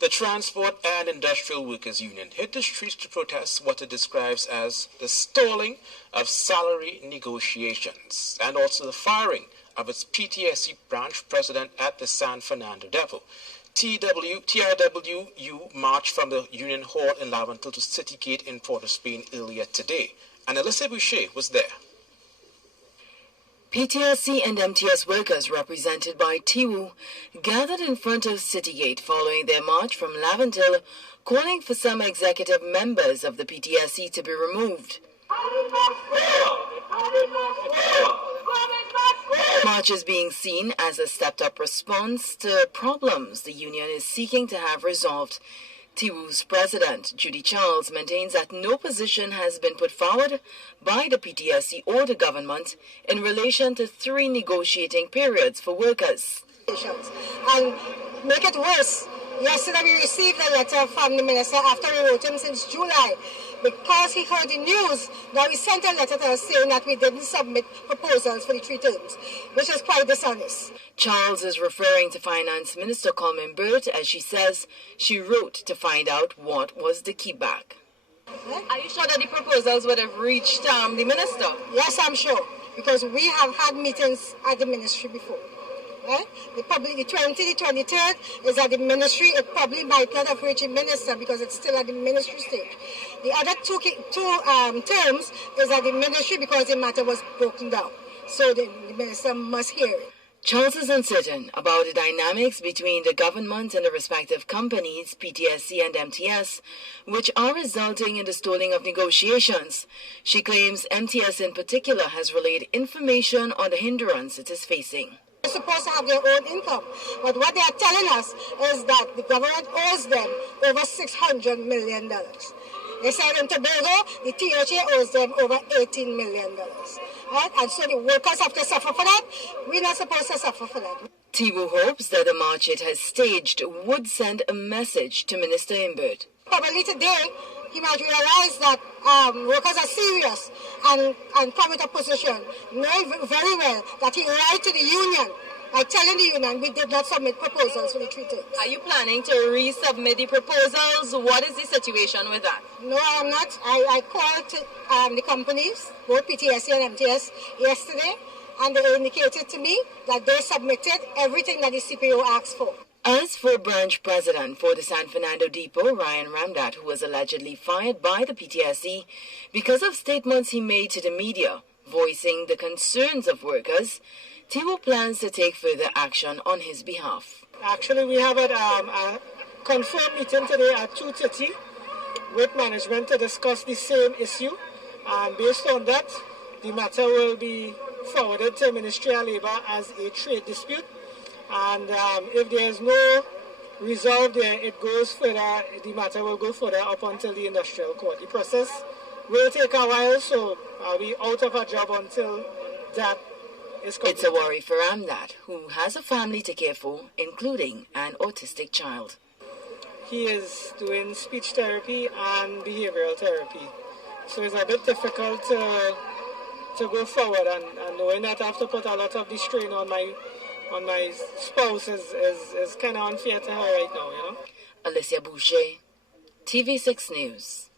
The Transport and Industrial Workers Union hit the streets to protest what it describes as the stalling of salary negotiations and also the firing of its PTSC branch president at the San Fernando depot. TRWU marched from the Union Hall in Laventil to City Gate in Port of Spain earlier today, and Alyssa Boucher was there. PTSC and MTS workers represented by Tiwu gathered in front of Citygate following their march from Laventil, calling for some executive members of the PTSC to be removed. March is being seen as a stepped-up response to problems the union is seeking to have resolved. Tiwu's president, Judy Charles, maintains that no position has been put forward by the PTSC or the government in relation to 3 negotiating periods for workers. And make it worse, yesterday we received a letter from the minister after we wrote him since July, because he heard the news that we sent a letter to us saying that we didn't submit proposals for the 3 terms, which is quite dishonest. Charles is referring to Finance Minister Colin Burt as she says she wrote to find out what was the keyback. Are you sure that the proposals would have reached the minister? Yes, I'm sure, because we have had meetings at the ministry before. Right? The 23rd is at the ministry. It probably might not have reached the minister because it's still at the ministry stage. The other two terms is at the ministry because the matter was broken down. So the minister must hear it. Charles is uncertain about the dynamics between the government and the respective companies, PTSC and MTS, which are resulting in the stalling of negotiations. She claims MTS in particular has relayed information on the hindrance it is facing. They're supposed to have their own income, but what they are telling us is that the government owes them over $600 million. They said in Tobago, the THA owes them over $18 million. Right? And so the workers have to suffer for that. We're not supposed to suffer for that. Tiwu hopes that the march it has staged would send a message to Minister Imbert. Probably today, he might realize that workers are serious and come with a position, knowing very well that he lied to the union by telling the union we did not submit proposals for the 3 terms. Are you planning to resubmit the proposals? What is the situation with that? No, I am not. I called the companies, both PTSC and MTS, yesterday, and they indicated to me that they submitted everything that the CPO asked for. As for branch president for the San Fernando Depot, Ryan Ramdat, who was allegedly fired by the PTSC because of statements he made to the media voicing the concerns of workers, Tiwu plans to take further action on his behalf. Actually, we have a confirmed meeting today at 2:30 with management to discuss the same issue, and based on that, the matter will be forwarded to Ministry of Labour as a trade dispute. And if there is no resolve there, it goes further, the matter will go further up until the industrial court. The process will take a while, so we out of a job until that is completed. It's a worry for Ramdat, who has a family to care for, including an autistic child. He is doing speech therapy and behavioral therapy, so it's a bit difficult to go forward, and knowing that I have to put a lot of the strain on my spouse is kind of unfair to her right now, you know. Alyssa Boucher, TV6 News.